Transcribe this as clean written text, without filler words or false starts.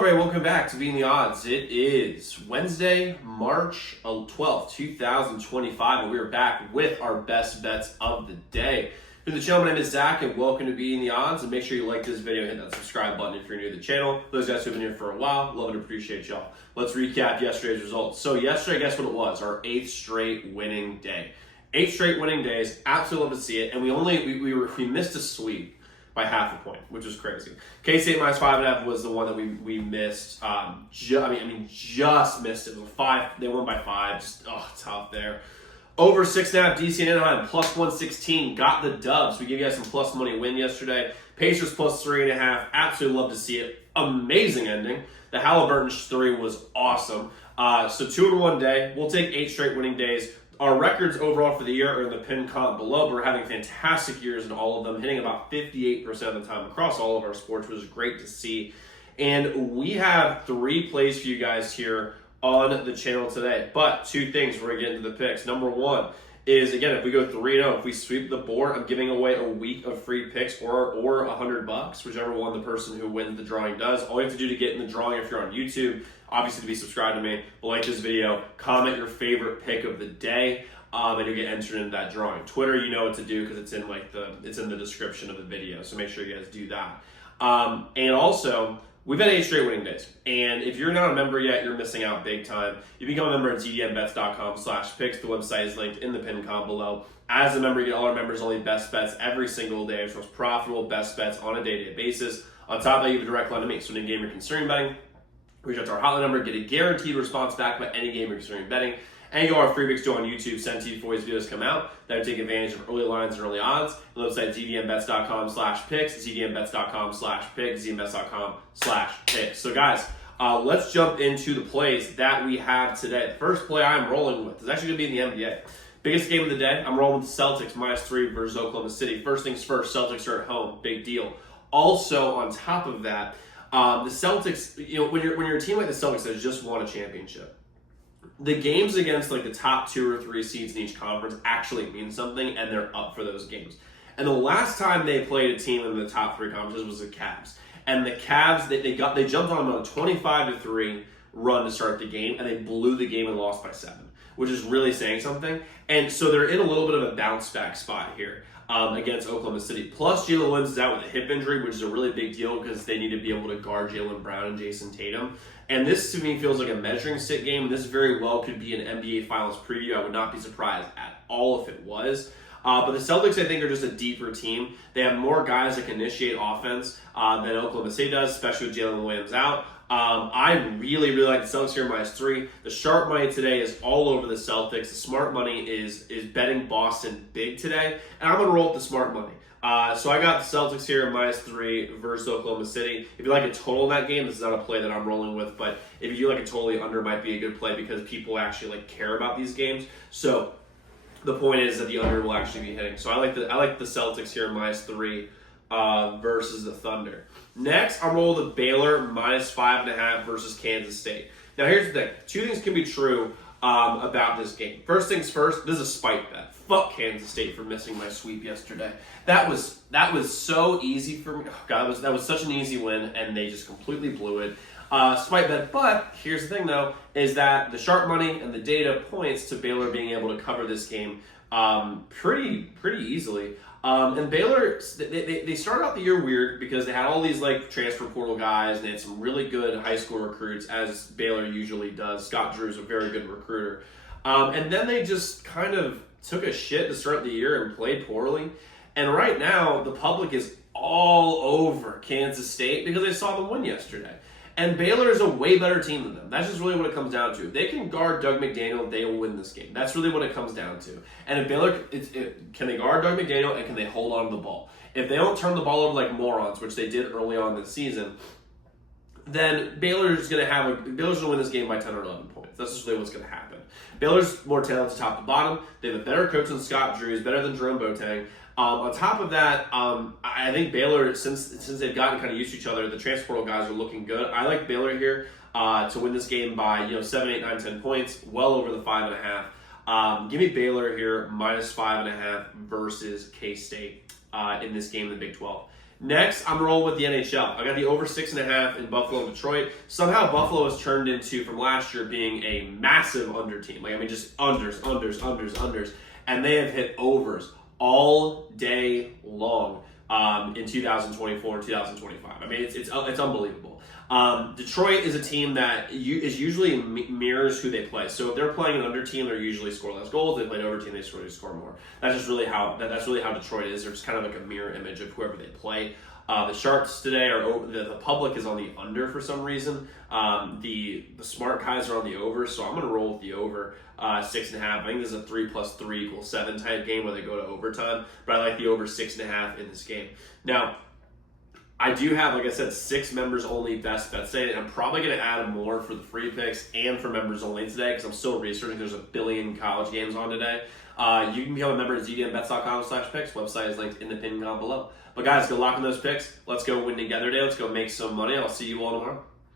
everybody? Welcome back to Being the Odds. It is Wednesday, March 12th, 2025, and we are back with our best bets of the day. To the channel, my name is Zach, and welcome to Being the Odds. And make sure you like this video and hit that subscribe button if you're new to the channel. Those guys who have been here for a while, love and appreciate y'all. Let's recap yesterday's results. So yesterday, guess what it was? Our 8th straight winning day. 8 straight winning days. Absolutely love to see it. And we missed a sweep by half a point, which was crazy. K-State minus 5.5 was the one that we missed. Just missed it. They won by 5. Just tough there. Over 6.5, DC and Anaheim plus 116 got the dubs. We gave you guys some plus money win yesterday. Pacers plus 3.5. Absolutely love to see it. Amazing ending. The Halliburton 3 was awesome. So 2-1 day. We'll take 8 straight winning days. Our records overall for the year are in the pin comp below, but we're having fantastic years in all of them, hitting about 58% of the time across all of our sports, which is great to see. And we have 3 plays for you guys here on the channel today. But 2 things before we get into the picks. Number 1 is, again, if we go 3-0, if we sweep the board, I'm giving away a week of free picks or $100, whichever one the person who wins the drawing does. All you have to do to get in the drawing if you're on YouTube, obviously to be subscribed to me, like this video, comment your favorite pick of the day, and you'll get entered into that drawing. Twitter, you know what to do because it's in the description of the video, so make sure you guys do that. And also, we've had 8 straight winning days, and if you're not a member yet, you're missing out big time. You become a member at zdmbets.com/picks. The website is linked in the pinned comment below. As a member, you get all our members only best bets every single day, which most profitable best bets on a day-to-day basis. On top of that, you have a direct line to me. So in a game you're considering betting, reach out to our hotline number, get a guaranteed response back by any game you're considering betting. And you go our free picks on YouTube, sent to you before these videos come out. That would take advantage of early lines and early odds. The website zdmbets.com/picks, zdmbets.com/picks, zdmbets.com/picks. So guys, let's jump into the plays that we have today. The first play I'm rolling with is actually going to be in the NBA. Biggest game of the day, I'm rolling with the Celtics minus 3 versus Oklahoma City. First things first, Celtics are at home, big deal. Also, on top of that, the Celtics, when you're a team like the Celtics that just won a championship, the games against like the top 2 or 3 seeds in each conference actually mean something, and they're up for those games. And the last time they played a team in the top 3 conferences was the Cavs. And the Cavs, they jumped on them on a 25-3 run to start the game, and they blew the game and lost by 7, which is really saying something. And so they're in a little bit of a bounce back spot here against Oklahoma City. Plus, Jalen Williams is out with a hip injury, which is a really big deal because they need to be able to guard Jaylen Brown and Jason Tatum. And this, to me, feels like a measuring stick game. This very well could be an NBA Finals preview. I would not be surprised at all if it was. But the Celtics, I think, are just a deeper team. They have more guys that can initiate offense than Oklahoma City does, especially with Jalen Williams out. I really, really like the Celtics here minus 3. The sharp money today is all over the Celtics. The smart money is betting Boston big today. And I'm going to roll with the smart money. So I got the Celtics here minus 3 versus Oklahoma City. If you like a total in that game, this is not a play that I'm rolling with. But if you do like a totally under, might be a good play because people actually care about these games. So the point is that the under will actually be hitting. So I like the Celtics here minus 3 versus the Thunder. Next, I'm rolling the Baylor minus 5.5 versus Kansas State. Now, here's the thing. 2 things can be true about this game. First things first, this is a spite bet. Fuck Kansas State for missing my sweep yesterday. That was so easy for me. Oh God, that was such an easy win, and they just completely blew it. Spite bet. But here's the thing, though, is that the sharp money and the data points to Baylor being able to cover this game pretty easily. And Baylor, they started out the year weird because they had all these like transfer portal guys and they had some really good high school recruits, as Baylor usually does. Scott Drew's a very good recruiter. And then they just kind of took a shit to start the year and played poorly. And right now, the public is all over Kansas State because they saw them win yesterday. And Baylor is a way better team than them. That's just really what it comes down to. If they can guard Doug McDaniel, they will win this game. That's really what it comes down to. And if Baylor, can they guard Doug McDaniel and can they hold on to the ball? If they don't turn the ball over like morons, which they did early on this season, then Baylor's going to win this game by 10 or 11 points. That's just really what's going to happen. Baylor's more talented top to bottom. They have a better coach than Scott Drew. He's better than Jerome Boateng. On top of that, I think Baylor, since they've gotten kind of used to each other, the transfer portal guys are looking good. I like Baylor here to win this game by 7, 8, 9, 10 points, well over the 5.5. Give me Baylor here minus 5.5 versus K-State in this game in the Big 12. Next, I'm rolling with the NHL. I got the over 6.5 in Buffalo and Detroit. Somehow Buffalo has turned into, from last year, being a massive under team. Just unders. And they have hit overs all day long in 2024 and 2025. It's unbelievable. Detroit is a team that is usually mirrors who they play. So if they're playing an under team, they usually score less goals. If they play an over team, they score more. That's really how Detroit is. They're just kind of like a mirror image of whoever they play. The Sharks today the public is on the under for some reason. The smart guys are on the over, so I'm going to roll with the over 6.5. I think this is a 3+3 = 7 type game where they go to overtime, but I like the over 6.5 in this game. Now, I do have, like I said, 6 members only best bets today, and I'm probably going to add more for the free picks and for members only today because I'm still researching. There's a billion college games on today. You can become a member at zdmbets.com/picks. Website is linked in the pinned comment below. But guys, go lock in those picks. Let's go win together today. Let's go make some money. I'll see you all tomorrow.